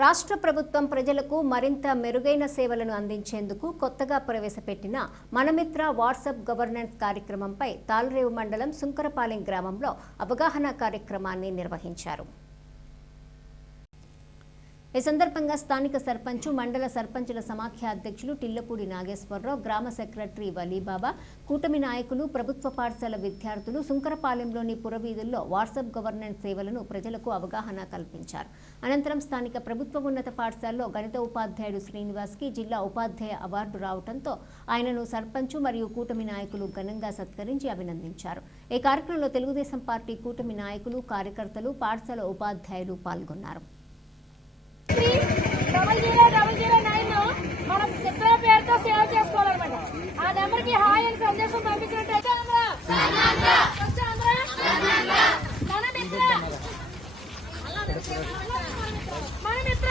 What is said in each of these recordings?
రాష్ట్ర ప్రభుత్వం ప్రజలకు మరింత మెరుగైన సేవలను అందించేందుకు కొత్తగా ప్రవేశపెట్టిన మనమిత్ర వాట్సాప్ గవర్నెన్స్ కార్యక్రమంపై తాలరేవు మండలం సుంకరపాలెం గ్రామంలో అవగాహన కార్యక్రమాన్ని నిర్వహించారు. ఈ సందర్భంగా స్థానిక సర్పంచ్ మండల సర్పంచుల సమాఖ్య అధ్యక్షులు టిల్లపూడి నాగేశ్వరరావు గ్రామ సెక్రటరీ వలీబాబా కూటమి నాయకులు ప్రభుత్వ పాఠశాల విద్యార్థులు సుంకరపాలెంలోని పురవీధుల్లో వాట్సాప్ గవర్నెన్స్ సేవలను ప్రజలకు అవగాహన కల్పించారు. అనంతరం స్థానిక ప్రభుత్వ ఉన్నత పాఠశాలలో గణిత ఉపాధ్యాయుడు శ్రీనివాస్కి జిల్లా ఉపాధ్యాయ అవార్డు రావడంతో ఆయనను సర్పంచ్ మరియు కూటమి నాయకులు ఘనంగా సత్కరించి అభినందించారు. ఈ కార్యక్రమంలో తెలుగుదేశం పార్టీ కూటమి నాయకులు కార్యకర్తలు పాఠశాల ఉపాధ్యాయులు పాల్గొన్నారు. Double zero double zero nine మనం చిత్ర పేరుతో సేవ్ చేసుకోవాలన్నమాట. ఆ నెంబర్కి హాయ్ అని సందేశం పంపించినట్టు మన మిత్ర. మన మిత్ర.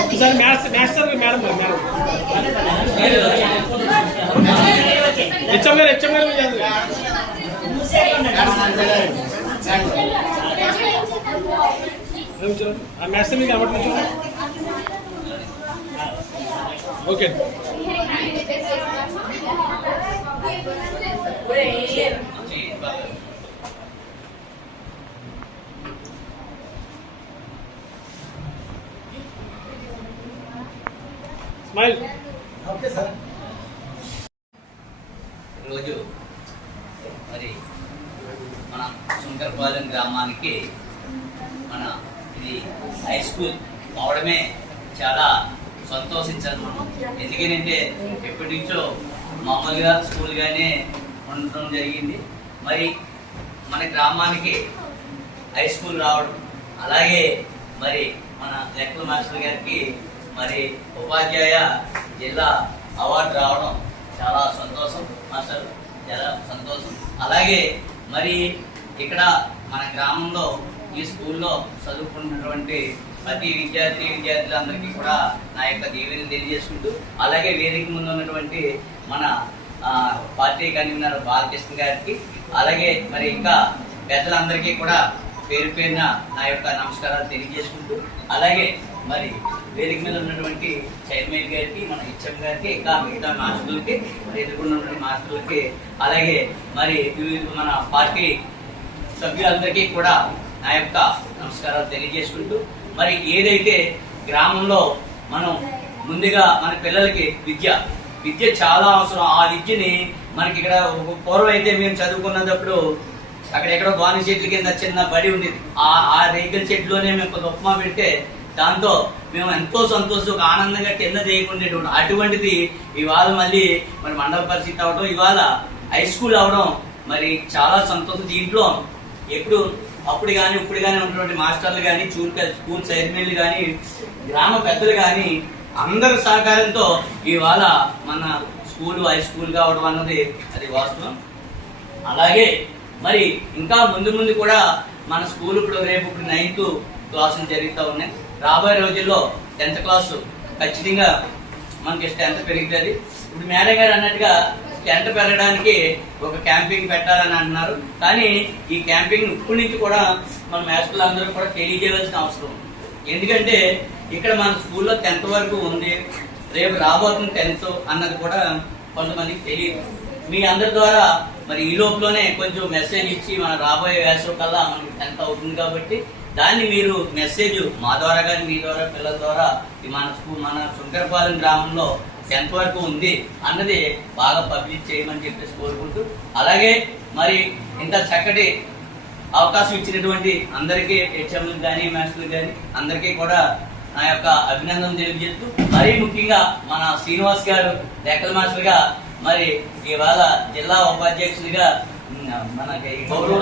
ఒకసారి మ్యాథ్స్ మ్యాథ్స్ చదివి మేడం మేడం. హెచ్ఎం గారు హెచ్ఎం గారు ఆ మ్యాథ్స్ మీకు కనబడుతుంది చూడండి ఓకే స్మైల్ రోజు మరి మన శంకరపాలెం గ్రామానికి మన ఇది హై స్కూల్ అవడమే చాలా సంతోషించాలి మనం. ఎందుకంటే ఎప్పటి నుంచో మామూలుగా స్కూల్గానే ఉండటం జరిగింది. మరి మన గ్రామానికి హై స్కూల్ రావడం అలాగే మరి మన లెక్కల మాస్టర్ గారికి మరి ఉపాధ్యాయ జిల్లా అవార్డు రావడం చాలా సంతోషం. మాస్టర్ చాలా సంతోషం. అలాగే మరి ఇక్కడ మన గ్రామంలో ఈ స్కూల్లో చదువుకున్నటువంటి ప్రతి విద్యార్థి విద్యార్థులందరికీ కూడా నా యొక్క దీవెని తెలియజేసుకుంటూ అలాగే వేదిక ముందు ఉన్నటువంటి మన పార్టీ కన్వీనర్ బాలకృష్ణ గారికి. అలాగే మరి ఇంకా పెద్దలందరికీ కూడా పేరు పేరున నా యొక్క నమస్కారాలు తెలియజేసుకుంటూ అలాగే మరి వేదిక మీద ఉన్నటువంటి చైర్మన్ గారికి మన హెచ్ఎం గారికి ఇంకా మిగతా మాస్టర్లకి మరి ఎదుర్కొన్న ఉన్నటువంటి మాస్టర్లకి అలాగే మరి మన పార్టీ సభ్యులందరికీ కూడా నా యొక్క నమస్కారాలు తెలియజేసుకుంటూ మరి ఏదైతే గ్రామంలో మనం ముందుగా మన పిల్లలకి విద్య విద్య చాలా అవసరం. ఆ విద్యని మనకి ఇక్కడ పూర్వం అయితే మేము చదువుకున్నప్పుడు అక్కడ ఎక్కడో గోని చెట్ల కింద చిన్న బడి ఉండేది. ఆ ఆ రేకుల చెట్లోనే మేము కొంత ఉప్మా పెడితే దాంతో మేము ఎంతో సంతోషం ఆనందంగా కింద చేయకుండా అటువంటిది ఇవాళ మళ్ళీ మరి మండల పరిస్థితి అవడం ఇవాళ హై స్కూల్ అవడం మరి చాలా సంతోషం. దీంట్లో ఎప్పుడు అప్పుడు కానీ ఇప్పుడు కానీ ఉన్నటువంటి మాస్టర్లు కానీ చూ స్కూల్ చైర్మన్లు కానీ గ్రామ పెద్దలు కానీ అందరి సహకారంతో ఇవాళ మన స్కూల్ హై స్కూల్ కావడం అన్నది అది వాస్తవం. అలాగే మరి ఇంకా ముందు ముందు కూడా మన స్కూల్ ఇప్పుడు రేపు ఇప్పుడు నైన్త్ క్లాసులు జరుగుతూ ఉన్నాయి. రాబోయే రోజుల్లో టెన్త్ క్లాసు ఖచ్చితంగా మనకి స్ట్రెంత్ పెరుగుతుంది. ఇప్పుడు మేడం గారు అన్నట్టుగా స్ట్రెంత్ పెరగడానికి ఒక క్యాంపింగ్ పెట్టాలని అంటున్నారు. కానీ ఈ క్యాంపింగ్ ఇప్పటి నుంచి కూడా మన మేస్టర్లు అందరూ కూడా తెలియజేయవలసిన అవసరం ఎందుకంటే ఇక్కడ మన స్కూల్లో టెన్త్ వరకు ఉంది. రేపు రాబోతున్న టెన్త్ అన్నది కూడా కొంతమందికి తెలియదు. మీ అందరి ద్వారా మరి ఈ లోపులోనే కొంచెం మెసేజ్ ఇచ్చి మన రాబోయే వేసవి కల్లా మనకి టెన్త్ అవుతుంది కాబట్టి దాన్ని మీరు మెసేజ్ మా ద్వారా కానీ మీ ద్వారా పిల్లల ద్వారా మన స్కూల్ మన శంకరపాలెం గ్రామంలో టెన్త్ వరకు ఉంది అన్నది బాగా పబ్లిష్ చేయమని చెప్పేసి కోరుకుంటూ అలాగే మరి ఇంత చక్కటి అవకాశం ఇచ్చినటువంటి అందరికీ హెచ్ఎంలకు కానీ మాస్టర్లకు కానీ అందరికీ కూడా నా యొక్క అభినందన తెలియజేస్తూ మరీ ముఖ్యంగా మన శ్రీనివాస్ గారు లెక్కల మాస్టర్గా మరి ఇవాళ జిల్లా ఉపాధ్యక్షుడిగా మనకి గౌరవ